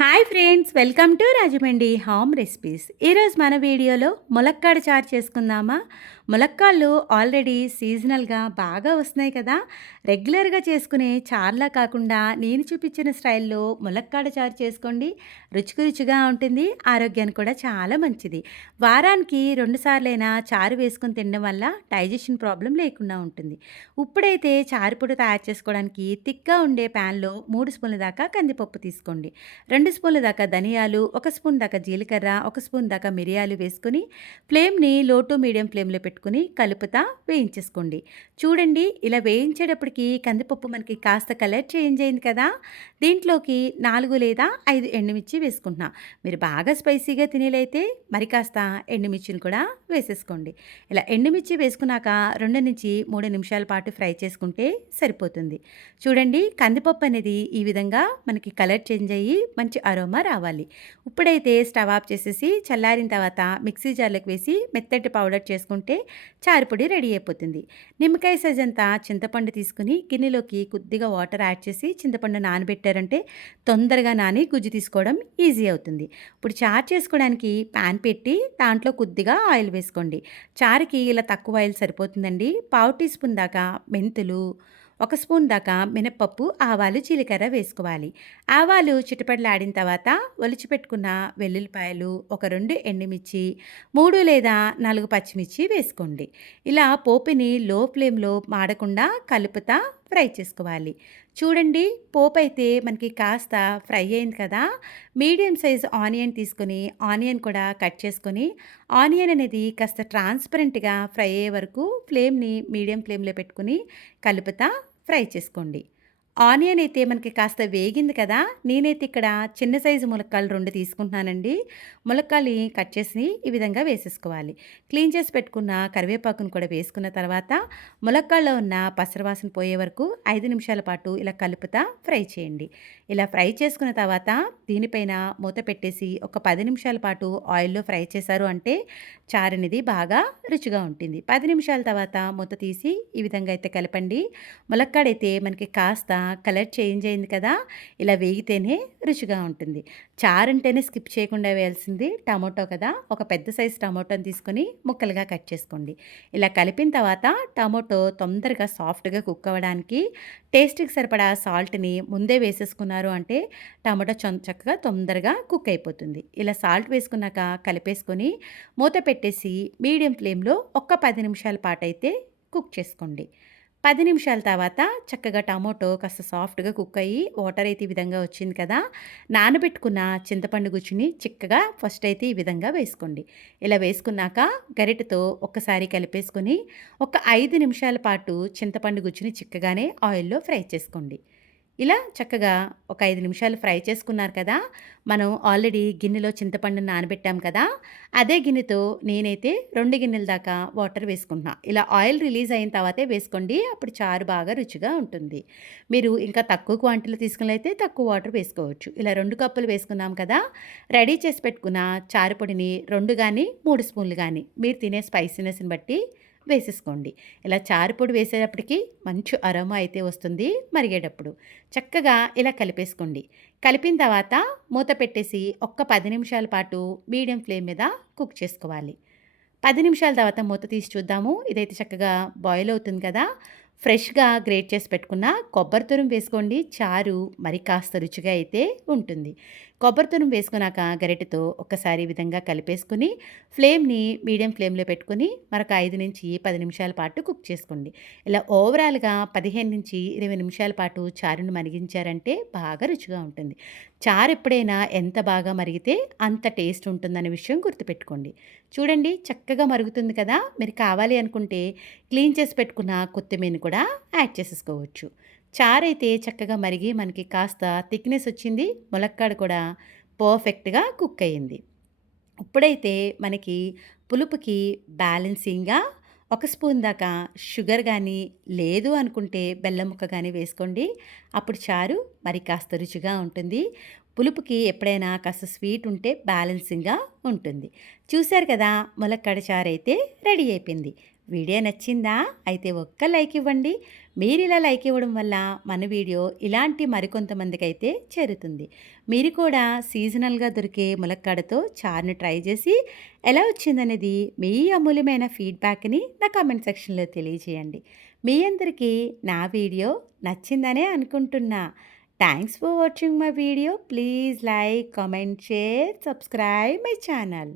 Hi friends, welcome to Rajahmundry home recipes. ఈరోజు మన వీడియోలో ములక్కాడ చారు చేసుకుందామా. ములక్కాళ్ళు ఆల్రెడీ సీజనల్గా బాగా వస్తున్నాయి కదా. రెగ్యులర్గా చేసుకునే చారులా కాకుండా నేను చూపించిన స్టైల్లో ములక్కాడ చారు చేసుకోండి. రుచిగా ఉంటుంది, ఆరోగ్యానికి కూడా చాలా మంచిది. వారానికి 2 సార్లైనా చారు వేసుకొని తినడం వల్ల డైజెషన్ ప్రాబ్లం లేకుండా ఉంటుంది. ఇప్పుడైతే చారు పొడి తయారు చేసుకోవడానికి థిక్గా ఉండే ప్యాన్లో 3 స్పూన్ల దాకా కందిపప్పు తీసుకోండి. 2 స్పూన్ల దాకా ధనియాలు, 1 స్పూన్ దాకా జీలకర్ర, 1 స్పూన్ దాకా మిరియాలు వేసుకొని ఫ్లేమ్ని లో టు మీడియం ఫ్లేమ్లో పెట్టుకుని కలుపుతా వేయించేసుకోండి. చూడండి, ఇలా వేయించేటప్పటికి కందిపప్పు మనకి కాస్త కలర్ చేంజ్ అయింది కదా. దీంట్లోకి 4 లేదా 5 ఎండుమిర్చి వేసుకుంటున్నా. మీరు బాగా స్పైసీగా తినేలైతే మరి కాస్త ఎండుమిర్చిని కూడా వేసేసుకోండి. ఇలా ఎండుమిర్చి వేసుకున్నాక 2-3 నిమిషాల పాటు ఫ్రై చేసుకుంటే సరిపోతుంది. చూడండి, కందిపప్పు అనేది ఈ విధంగా మనకి కలర్ చేంజ్ అయ్యి మంచి అరోమా రావాలి. ఇప్పుడైతే స్టవ్ ఆఫ్ చేసేసి చల్లారిన తర్వాత మిక్సీ జార్లోకి వేసి మెత్తటి పౌడర్ చేసుకుంటే చారుపొడి రెడీ అయిపోతుంది. నిమ్మకాయ సైజ్ అంతా చింతపండు తీసుకుని గిన్నెలోకి కొద్దిగా వాటర్ యాడ్ చేసి చింతపండు నానబెట్టారంటే తొందరగా నాని గుజ్జు తీసుకోవడం ఈజీ అవుతుంది. ఇప్పుడు చారు చేసుకోవడానికి ప్యాన్ పెట్టి దాంట్లో కొద్దిగా ఆయిల్ వేసుకోండి. చారుకి ఇలా తక్కువ ఆయిల్ సరిపోతుందండి. 1/2 టీ స్పూన్ దాకా మెంతులు, 1 స్పూన్ దాకా మినప్పప్పు, ఆవాలు, జీలకర్ర వేసుకోవాలి. ఆవాలు చిటపటలాడిన తర్వాత ఒలిచిపెట్టుకున్న వెల్లుల్లిపాయలు, ఒక 2 ఎండుమిర్చి, 3 లేదా 4 పచ్చిమిర్చి వేసుకోండి. ఇలా పోపుని లో ఫ్లేమ్లో మాడకుండా కలుపుతా ఫ్రై చేసుకోవాలి. చూడండి, పోపు అయితే మనకి కాస్త ఫ్రై అయింది కదా. మీడియం సైజ్ ఆనియన్ తీసుకొని ఆనియన్ కూడా కట్ చేసుకొని ఆనియన్ అనేది కాస్త ట్రాన్స్పరెంట్గా ఫ్రై అయ్యే వరకు ఫ్లేమ్ని మీడియం ఫ్లేమ్లో పెట్టుకుని కలుపుతా ఫ్రై చేసుకోండి. ఆనియన్ అయితే మనకి కాస్త వేగింది కదా. నేనైతే ఇక్కడ చిన్న సైజు ములక్కాయలు 2 తీసుకుంటున్నానండి. ములక్కాయలు కట్ చేసి ఈ విధంగా వేసేసుకోవాలి. క్లీన్ చేసి పెట్టుకున్న కరివేపాకును కూడా వేసుకున్న తర్వాత ములక్కాయలో ఉన్న పసరవాసన పోయే వరకు 5 నిమిషాల పాటు ఇలా కలుపుతా ఫ్రై చేయండి. ఇలా ఫ్రై చేసుకున్న తర్వాత దీనిపైన మూత పెట్టేసి ఒక 10 నిమిషాల పాటు ఆయిల్లో ఫ్రై చేశారు అంటే చారు అనేది బాగా రుచిగా ఉంటుంది. 10 నిమిషాల తర్వాత మూత తీసి ఈ విధంగా అయితే కలపండి. ములక్కాడైతే మనకి కాస్త కలర్ చేంజ్ అయింది కదా. ఇలా వేగితేనే రుచిగా ఉంటుంది. చారు అంటేనే స్కిప్ చేయకుండా వేయాల్సింది టమాటో కదా. ఒక పెద్ద సైజు టమాటోని తీసుకొని ముక్కలుగా కట్ చేసుకోండి. ఇలా కలిపిన తర్వాత టమాటో తొందరగా సాఫ్ట్గా కుక్ అవ్వడానికి టేస్ట్కి సరిపడా సాల్ట్ని ముందే వేసేసుకున్నారు అంటే టమాటో చక్కగా తొందరగా కుక్ అయిపోతుంది. ఇలా సాల్ట్ వేసుకున్నాక కలిపేసుకొని మూత పెట్టేసి మీడియం ఫ్లేమ్లో ఒక 10 నిమిషాల పాటు అయితే కుక్ చేసుకోండి. 10 నిమిషాల తర్వాత చక్కగా టమాటో కాస్త సాఫ్ట్గా కుక్ అయ్యి వాటర్ అయితే ఈ విధంగా వచ్చింది కదా. నానబెట్టుకున్న చింతపండు గుజ్జుని చిక్కగా ఫస్ట్ అయితే ఈ విధంగా వేసుకోండి. ఇలా వేసుకున్నాక గరిటెతో ఒక్కసారి కలిపేసుకొని ఒక 5 నిమిషాల పాటు చింతపండు గుజ్జుని చిక్కగానే ఆయిల్లో ఫ్రై చేసుకోండి. ఇలా చక్కగా ఒక 5 నిమిషాలు ఫ్రై చేసుకున్నారు కదా. మనం ఆల్రెడీ గిన్నెలో చింతపండుని నానబెట్టాం కదా. అదే గిన్నెతో నేనైతే 2 గిన్నెల దాకా వాటర్ వేసుకుంటున్నా. ఇలా ఆయిల్ రిలీజ్ అయిన తర్వాతే వేసుకోండి. అప్పుడు చారు బాగా రుచిగా ఉంటుంది. మీరు ఇంకా తక్కువ క్వాంటిటీలో తీసుకున్నట్లయితే తక్కువ వాటర్ వేసుకోవచ్చు. ఇలా 2 కప్పులు వేసుకున్నాం కదా. రెడీ చేసి పెట్టుకున్న చారు పొడిని 2 కానీ 3 స్పూన్లు కానీ మీరు తినే స్పైసీనెస్ని బట్టి వేసేసుకోండి. ఇలా చారు పొడి వేసేటప్పటికి మంచి అరోమా అయితే వస్తుంది. మరిగేటప్పుడు చక్కగా ఇలా కలిపేసుకోండి. కలిపిన తర్వాత మూత పెట్టేసి ఒక్క 10 నిమిషాల పాటు మీడియం ఫ్లేమ్ మీద కుక్ చేసుకోవాలి. 10 నిమిషాల తర్వాత మూత తీసి చూద్దాము. ఇదైతే చక్కగా బాయిల్ అవుతుంది కదా. ఫ్రెష్గా గ్రేట్ చేసి పెట్టుకున్న కొబ్బరి తురుము వేసుకోండి. చారు మరి కాస్త రుచిగా అయితే ఉంటుంది. కొబ్బరి తురుము వేసుకున్నాక గరిటెతో ఒక్కసారి ఈ విధంగా కలిపేసుకుని ఫ్లేమ్ని మీడియం ఫ్లేమ్లో పెట్టుకుని మరొక 5-10 నిమిషాల పాటు కుక్ చేసుకోండి. ఇలా ఓవరాల్గా 15-20 నిమిషాల పాటు చారును మరిగించారంటే బాగా రుచిగా ఉంటుంది. చారు ఎప్పుడైనా ఎంత బాగా మరిగితే అంత టేస్ట్ ఉంటుందనే విషయం గుర్తుపెట్టుకోండి. చూడండి, చక్కగా మరుగుతుంది కదా. మీరు కావాలి అనుకుంటే క్లీన్ చేసి పెట్టుకున్న కొత్తిమీరని కూడా యాడ్ చేసేసుకోవచ్చు. చారు అయితే చక్కగా మరిగి మనకి కాస్త థిక్నెస్ వచ్చింది. ములక్కాడ కూడా పర్ఫెక్ట్గా కుక్ అయ్యింది. ఇప్పుడైతే మనకి పులుపుకి బ్యాలెన్సింగ్గా 1 స్పూన్ దాకా షుగర్ కానీ లేదు అనుకుంటే బెల్లం ముక్క కానీ వేసుకోండి. అప్పుడు చారు మరి కాస్త రుచిగా ఉంటుంది. పులుపుకి ఎప్పుడైనా కాస్త స్వీట్ ఉంటే బ్యాలెన్సింగ్గా ఉంటుంది. చూశారు కదా, ములక్కాడ చారు అయితే రెడీ అయిపోయింది. వీడియో నచ్చిందా? అయితే ఒక్క లైక్ ఇవ్వండి. మీరిలా లైక్ ఇవ్వడం వల్ల మన వీడియో ఇలాంటి మరికొంతమందికైతే చేరుతుంది. మీరు కూడా సీజనల్‌గా దొరికే ములక్కాడతో చారుని ట్రై చేసి ఎలా వచ్చిందనేది మీ అమూల్యమైన ఫీడ్‌బ్యాక్‌ని నా కామెంట్ సెక్షన్‌లో తెలియజేయండి. మీ అందరికీ నా వీడియో నచ్చిందనే అనుకుంటున్నా. Thanks for watching my video. Please like, comment, share, subscribe my channel.